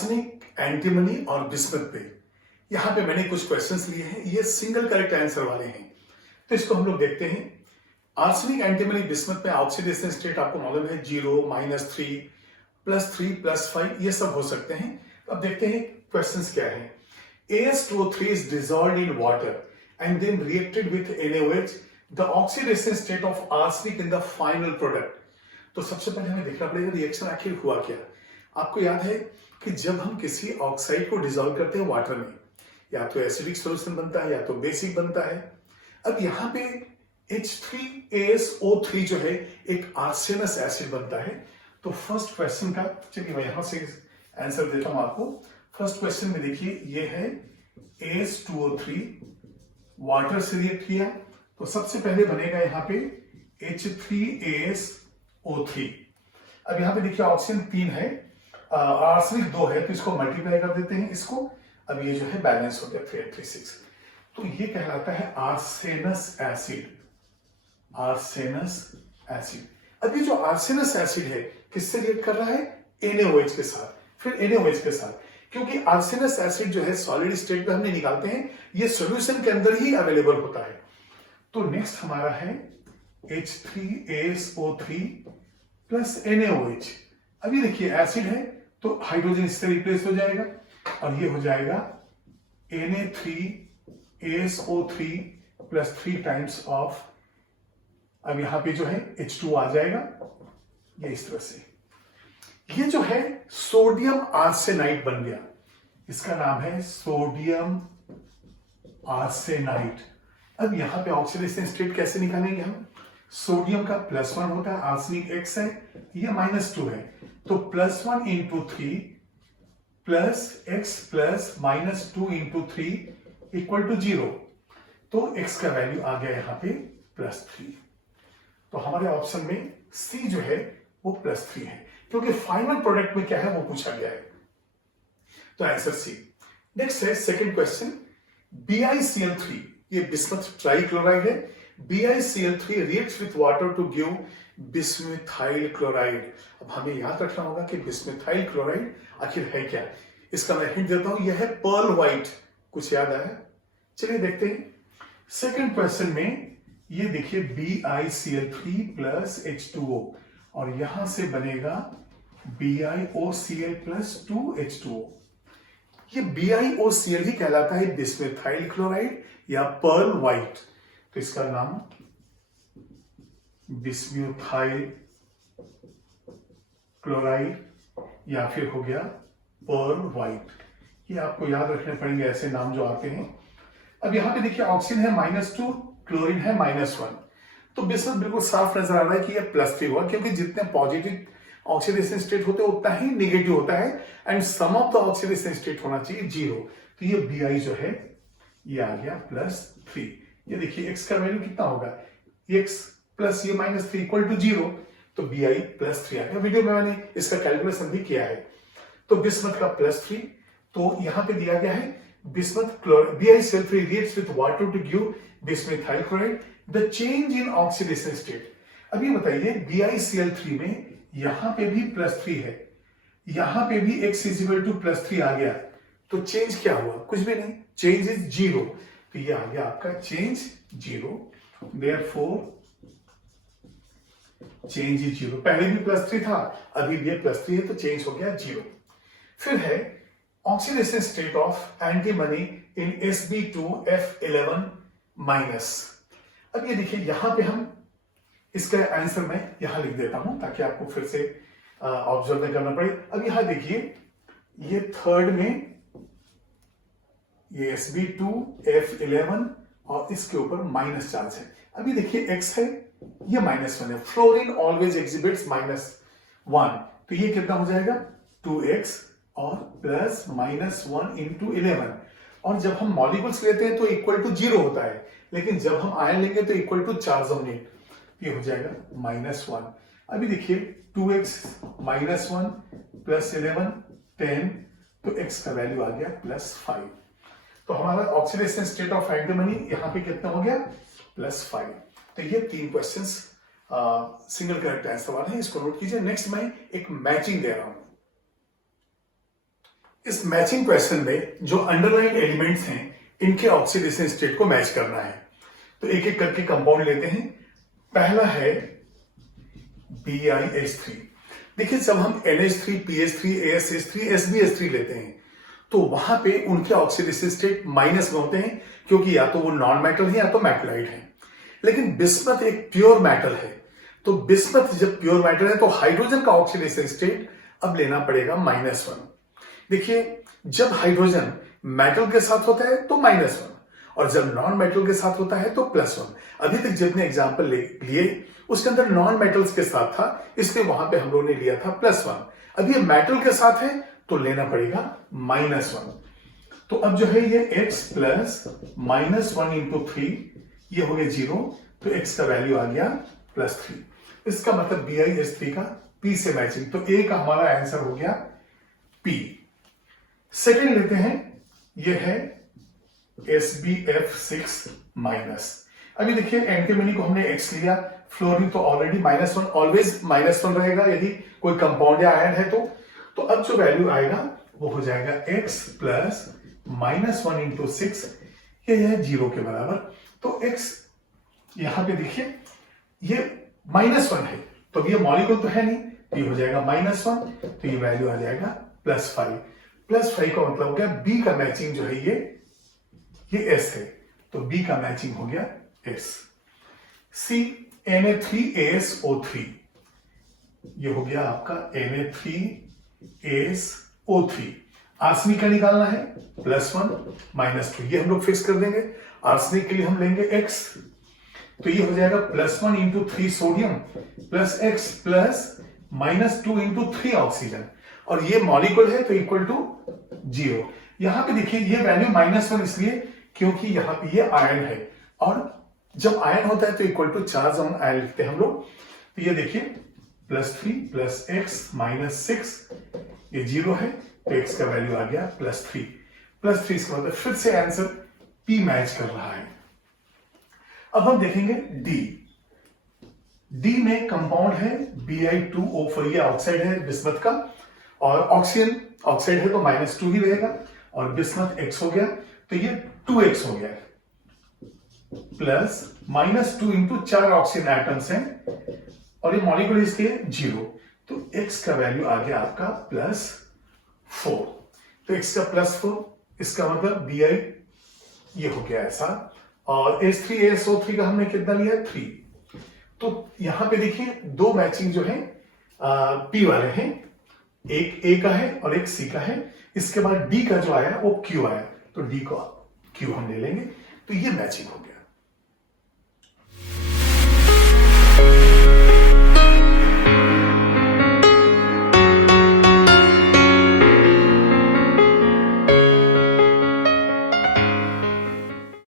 Arsenic, antimony और bismuth पे यहाँ पे मैंने कुछ क्वेश्चंस लिए हैं, ये सिंगल करेक्ट आंसर वाले हैं, तो इसको हम लोग देखते हैं। आर्सेनिक, एंटीमनी, बिस्मथ में ऑक्सीडेशन स्टेट आपको मालूम है 0, -3, +3, +5 ये सब हो सकते हैं। अब देखते हैं क्वेश्चंस क्या है। AS2O3 is dissolved in water and then reacted with NaOH. The oxidation state of arsenic in the final product. तो सबसे पहले हमें देखना पड़ेगा रिएक्शन आखिर हुआ क्या। आपको याद है कि जब हम किसी ऑक्साइड को डिसॉल्व करते हैं वाटर में, या तो एसिडिक सॉल्यूशन बनता है या तो बेसिक बनता है। अब यहाँ पे H3ASO3 जो है एक आर्सेनस एसिड बनता है। तो फर्स्ट क्वेश्चन का, चलिए मैं यहां से आंसर देता हूं आपको। फर्स्ट क्वेश्चन में देखिए ये है AS2O3 वाटर से रिएक्ट किया, तो सबसे पहले बनेगा यहाँ पे H3ASO3। अब यहाँ पे देखिए ऑक्सीजन 3 है, आर्सेनिक 2 है, तो इसको मल्टीप्लाई कर देते हैं इसको। अब ये जो है बैलेंस हो गया 386, तो ये कहलाता है आर्सेनस एसिड। आर्सेनस एसिड। अब ये जो आर्सेनस एसिड है किससे रिएक्ट कर रहा है? NaOH के साथ, फिर NaOH के साथ, क्योंकि आर्सेनस एसिड जो है सॉलिड स्टेट में हमने निकालते हैं, ये सॉल्यूशन के अंदर ही अवेलेबल होता है। तो नेक्स्ट हमारा है H3ASO3 प्लस NaOH। अभी देखिए एसिड है तो हाइड्रोजन इससे रिप्लेस हो जाएगा और ये हो जाएगा Na3ASO3 प्लस 3 टाइम्स ऑफ, अब यहां पे जो है H2 आ जाएगा, ये इस तरह से। ये जो है सोडियम आर्सेनाइड बन गया, इसका नाम है सोडियम आर्सेनाइड। अब यहां पे ऑक्सीडेशन स्टेट कैसे निकालेंगे हम? सोडियम का +1 होता है, आर्सेनिक X है, ये -2 है, तो +1 × 3 प्लस X प्लस -2 × 3 = 0, तो X का वैल्यू आ गया यहां पे +3। तो हमारे ऑप्शन में C जो है वो +3 है, क्योंकि फाइनल प्रोडक्ट में क्या है वो पूछा गया है, तो आंसर C। नेक्स्ट है सेकंड क्वेश्चन, BiCl3, ये बिस्मथ ट्राइक्लोराइड है, BiCl3 reacts with water to give bismuthyl chloride. अब हमें याद रखना होगा कि बिस्मिथाइल क्लोराइड आखिर है क्या। इसका मैं हिंट देता हूं, यह है पर्ल व्हाइट। कुछ याद आया? चलिए देखते हैं। सेकंड क्वेश्चन में ये देखिए BiCl3 प्लस H2O, और यहां से बनेगा BiOCl प्लस 2H2O। ये BiOCl ही कहलाता है बिस्मिथाइल क्लोराइड या पर्ल व्हाइट, तो इसका नाम बिस्मिथाइल क्लोराइड या फिर हो गया पर्ल व्हाइट। ये आपको याद रखने पड़ेंगे ऐसे नाम जो आते हैं। अब यहां पे देखिए ऑक्सीजन है -2, क्लोरीन है -1, तो बिस्मथ बिल्कुल साफ नजर आ रहा है कि ये +3 हुआ, क्योंकि जितने पॉजिटिव ऑक्सीडेशन स्टेट होते हैं उतना ही नेगेटिव होता है, and sum of the oxidation state होना चाहिए 0। तो ये Bi जो है ये आ गया +3। ये देखिए X का वैल्यू कितना होगा, X प्लस ये -3 = 0, तो Bi +3 आ गया। वीडियो में मैंने इसका कैलकुलेशन भी किया है। तो बिस्मथ का +3, तो यहां पे दिया गया है bismuth BiCl3 reacts with water to give bismuthyl chloride, the change in oxidation state. अब ये बताइए BiCl3 में यहां पे भी +3 है, यहां पे भी X = +3 आ गया, तो चेंज क्या हुआ? कुछ भी नहीं, चेंज इज 0, तो ये आ गया आपका चेंज 0। Therefore change is 0। पहले भी +3 था, अभी भी +3 है, तो चेंज हो गया 0। फिर है oxidation state of antimony in Sb2F11-। अब ये देखिए यहां पे हम इसका आंसर मैं यहां लिख देता हूं ताकि आपको फिर से ऑब्जर्व नहीं करना पड़े। अब यहां देखिए ये थर्ड में ये Sb2F11 और इसके ऊपर माइनस चार्ज है। अभी देखिए X है, ये -1 है, फ्लोरीन ऑलवेज एग्जिबिट्स -1, तो ये कितना हो जाएगा 2X और प्लस -1 × 11। और जब हम मॉलिक्यूल्स लेते हैं तो =0 होता है, लेकिन जब हम आयन लेंगे तो =चार्ज होंगे, ये हो जाएगा -1। अभी देखिए 2X -1 प्लस 11 10, तो X का वैल्यू आ गया +5। तो हमारा ऑक्सीडेशन स्टेट ऑफ एंटीमनी यहां पे कितना हो गया +5। तो ये 3 क्वेश्चंस सिंगल करेक्ट आंसर वाले हैं, इसको नोट कीजिए। नेक्स्ट मैं एक मैचिंग दे रहा हूं। इस मैचिंग क्वेश्चन में जो अंडरलाइन एलिमेंट्स हैं इनके ऑक्सीडेशन स्टेट को मैच करना है। तो एक एक करके कंपाउंड लेते हैं। पहला है BiH3। देखिए जब हम NH3, PH3, ASH3, SbH3 लेते हैं तो वहां पे उनके ऑक्सीडेशन स्टेट माइनस में होते हैं, क्योंकि या तो वो नॉन मेटल है या तो मेटलाइट है। लेकिन बिस्मथ एक प्योर मेटल है, तो बिस्मथ जब प्योर मेटल है तो हाइड्रोजन का ऑक्सीडेशन स्टेट अब लेना पड़ेगा -1। देखिए जब हाइड्रोजन मेटल के साथ होता है तो -1 और जब नॉन मेटल के साथ होता है तो +1। अभी तक जितने एग्जाम्पल लिए उसके अंदर नॉन मेटल्स के साथ था, इसलिए वहां पे हम लोगों ने लिया था +1। अब ये मेटल के साथ है तो लेना पड़ेगा -1। तो अब जो है ये x प्लस -1 इंटू 3 ये हो गया 0, तो x का वैल्यू आ गया +3। इसका मतलब BiH3 का P से मैचिंग, तो A का हमारा आंसर हो गया P। सेकेंड लेते हैं, ये है SbF6 माइनस। अभी देखिए एंटीमनी को हमने x लिया, फ्लोरीन तो ऑलरेडी -1, ऑलवेज -1 रहेगा यदि कोई कंपाउंड या आयन है तो अब जो वैल्यू आएगा वो हो जाएगा x प्लस -1 इंटू 6, ये है 0 के बराबर। तो x यहां पे देखिए ये -1 है, तो ये मॉलिक्यूल तो है नहीं, तो ये हो जाएगा -1, तो ये वैल्यू आ जाएगा +5। +5 का मतलब हो गया B का मैचिंग जो है ये S है, तो B का मैचिंग हो गया S। C Na3ASO3, ये हो गया आपका Na3ASO3। आर्सेनिक का निकालना है, +1 -2, ये हम लोग फिक्स कर देंगे। आर्सेनिक के लिए हम लेंगे x, तो ये हो जाएगा +1 into 3 sodium plus x plus -2 into 3 oxygen, और ये मॉलिक्यूल है तो इक्वल टू 0। यहां पे देखिए ये वैल्यू -1 इसलिए क्योंकि यहां पे ये आयन है, और जब आयन होता है तो equal to charge on ion लिखते हैं हम लोग। तो ये देखिए +3 प्लस x -6, ये 0 है, तो x का वैल्यू आ गया +3। +3 इसका मतलब फिर से आंसर P मैच कर रहा है। अब हम देखेंगे D में कंपाउंड है Bi2O4, ये ऑक्साइड है बिस्मथ का, और ऑक्सीजन ऑक्साइड है तो -2 ही रहेगा, और बिस्मथ x हो गया तो ये 2x हो गया, प्लस -2 इंटू 4 ऑक्सीजन एटम्स हैं और ये मॉलिक्यूल इसलिए 0, तो x का वैल्यू आ गया आपका +4। तो x का +4, इसका मतलब Bi ये हो गया ऐसा, और H3ASO3 का हमने कितना लिया 3। तो यहां पे देखिए दो मैचिंग जो है P वाले हैं, एक A का है और एक C का है। इसके बाद D का जो आया वो Q आया, तो D को Q हम ले लेंगे, तो ये मैचिंग हो गया।